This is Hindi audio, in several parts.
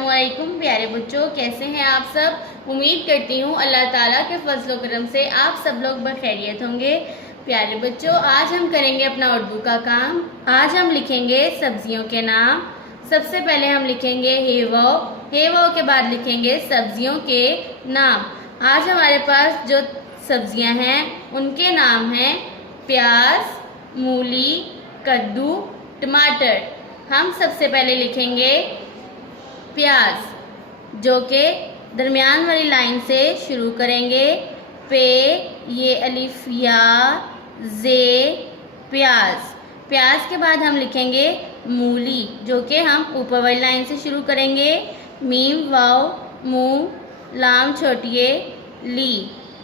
अस्सलामुअलैकुम प्यारे बच्चों, कैसे हैं आप सब। उम्मीद करती हूँ अल्लाह ताला के फजल करम से आप सब लोग बखैरियत होंगे। प्यारे बच्चों, आज हम करेंगे अपना उर्दू का काम। आज हम लिखेंगे सब्जियों के नाम। सबसे पहले हम लिखेंगे हेवो के बाद लिखेंगे सब्जियों के नाम। आज हमारे पास जो सब्जियां हैं उनके नाम हैं प्याज, मूली, कद्दू, टमाटर। हम सबसे पहले लिखेंगे प्याज, जो कि दरमियान वाली लाइन से शुरू करेंगे। पे ये अलिफ या जे प्याज। प्याज के बाद हम लिखेंगे मूली, जो कि हम ऊपर वाली लाइन से शुरू करेंगे। मीम वाव मू लाम छोटिए ली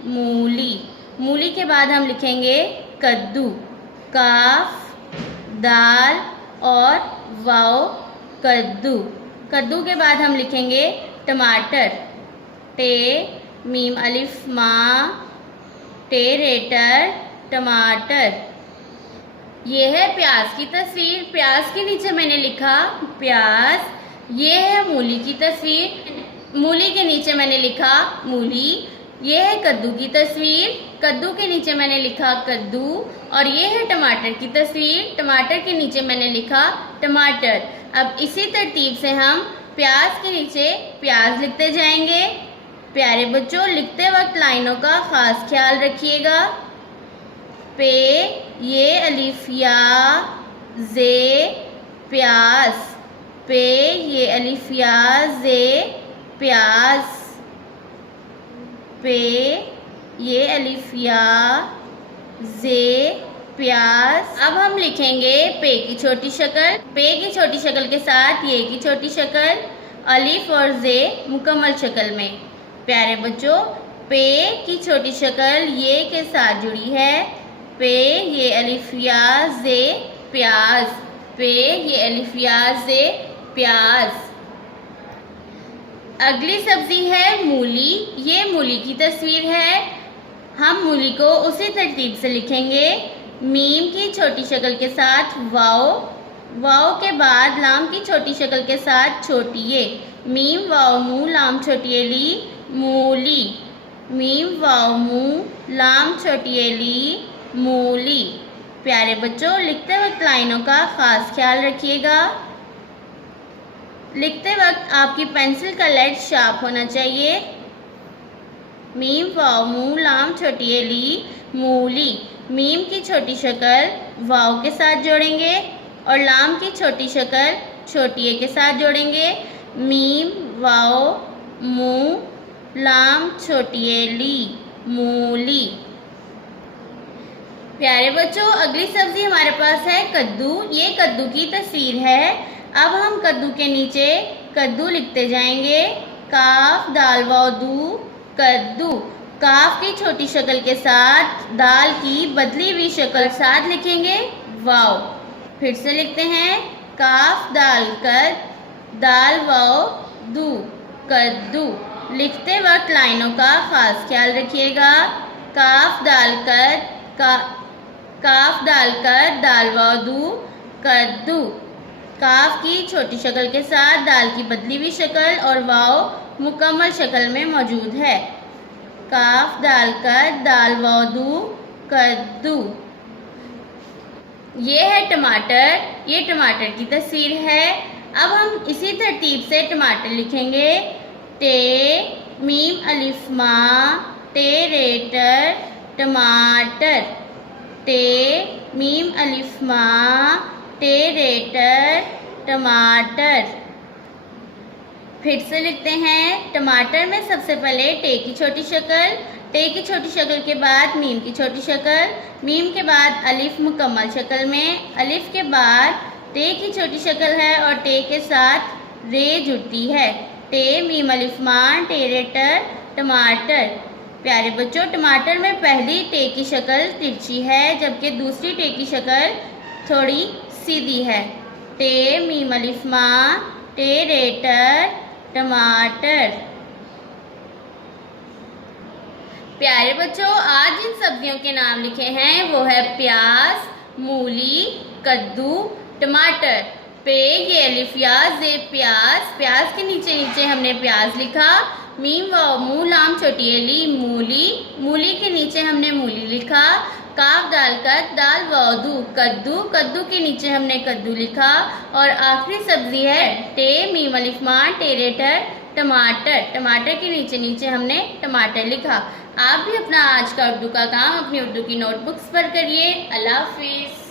मूली। मूली के बाद हम लिखेंगे कद्दू, काफ दाल और वाव कद्दू। कद्दू के बाद हम लिखेंगे टमाटर, टे मीम अलिफ माँ टेरेटर टमाटर। ये है प्याज की तस्वीर। प्याज के नीचे मैंने लिखा प्याज। ये है मूली की तस्वीर। मूली के नीचे मैंने लिखा मूली। ये है कद्दू की तस्वीर। कद्दू के नीचे मैंने लिखा कद्दू। और ये है टमाटर की तस्वीर। टमाटर के नीचे मैंने लिखा टमाटर। अब इसी तरतीब से हम प्याज के नीचे प्याज लिखते जाएंगे। प्यारे बच्चों, लिखते वक्त लाइनों का खास ख्याल रखिएगा। पे ये अलिफ या जे प्याज, पे ये अलिफ या जे प्याज, पे ये अलिफ या जे प्याज। अब हम लिखेंगे पे की छोटी शक्ल। पे की छोटी शक्ल के साथ ये की छोटी शक्ल, अलिफ और जे मुकम्मल शक्ल में। प्यारे बच्चों, पे की छोटी शक्ल ये के साथ जुड़ी है। पे ये अलिफ या जे प्याज, पे ये अलिफ या जे प्याज। अगली सब्जी है मूली। ये मूली की तस्वीर है। हम मूली को उसी तरतीब से लिखेंगे। मीम की छोटी शक्ल के साथ वाव, वाव के बाद लाम की छोटी शक्ल के साथ छोटी ये। मीम वाव मू लाम छोटी ये ली मूली। मीम वाव मू लाम छोटी ये ली मूली। प्यारे बच्चों, लिखते वक्त लाइनों का खास ख्याल रखिएगा। लिखते वक्त आपकी पेंसिल का लेड शार्प होना चाहिए। मीम वाव मू लाम छोटी ये ली मूली। मीम की छोटी शक्ल वाव के साथ जोड़ेंगे और लाम की छोटी शक्ल छोटी ए के साथ जोड़ेंगे। मीम वाव मू लाम छोटी ए ली मूली। प्यारे बच्चों, अगली सब्जी हमारे पास है कद्दू। ये कद्दू की तस्वीर है। अब हम कद्दू के नीचे कद्दू लिखते जाएंगे। काफ दाल वाव दू कद्दू। काफ की छोटी शक्ल के साथ दाल की बदली हुई शक्ल साथ लिखेंगे वाव। फिर से लिखते हैं काफ दाल कद दाल वाव दू कद्दू। लिखते वक्त लाइनों का खास ख्याल रखिएगा। काफ दाल कद काफ दाल कर दाल वाव दू कद्दू। काफ की छोटी शक्ल के साथ दाल की बदली हुई शक्ल और वाव मुकम्मल शक्ल में मौजूद है। काफ दाल कर दाल वाव दू कद्दू। ये है टमाटर। ये टमाटर की तस्वीर है। अब हम इसी तरतीब से टमाटर लिखेंगे। टे मीम अलिफ माँ टेरेटर टमाटर। टे मीम अलिफ माँ टेरेटर टमाटर। फिर से लिखते हैं। टमाटर में सबसे पहले टे की छोटी शक्ल, टे की छोटी शक्ल के बाद मीम की छोटी शक्ल, मीम के बाद अलिफ मुकम्मल शक्ल में, अलिफ के बाद टे की छोटी शक्ल है और टे के साथ रे जुड़ती है। टे मीम अलिफ मां टेरेटर टमाटर। प्यारे बच्चों, टमाटर में पहली टे की शक्ल तिरछी है जबकि दूसरी टे की शक्ल थोड़ी सीधी है। टे मीम अलिफ मां टेरेटर टमाटर। प्यारे बच्चों, आज जिन सब्जियों के नाम लिखे हैं वो है प्याज, मूली, कद्दू, टमाटर। पे ये अलिफ या जे प्याज, प्याज के नीचे नीचे हमने प्याज लिखा। मीम वाव मू लाम छोटी अली मूली, मूली के नीचे हमने मूली लिखा। काफ दाल कद दाल वदू कद्दू, कद्दू के नीचे हमने कद्दू लिखा। और आखिरी सब्जी है टे मीम अलिफ मां टेरेटर टमाटर, टमाटर के नीचे नीचे हमने टमाटर लिखा। आप भी अपना आज का उर्दू का काम अपनी उर्दू की नोटबुक्स पर करिए। अल्लाह हाफिज़।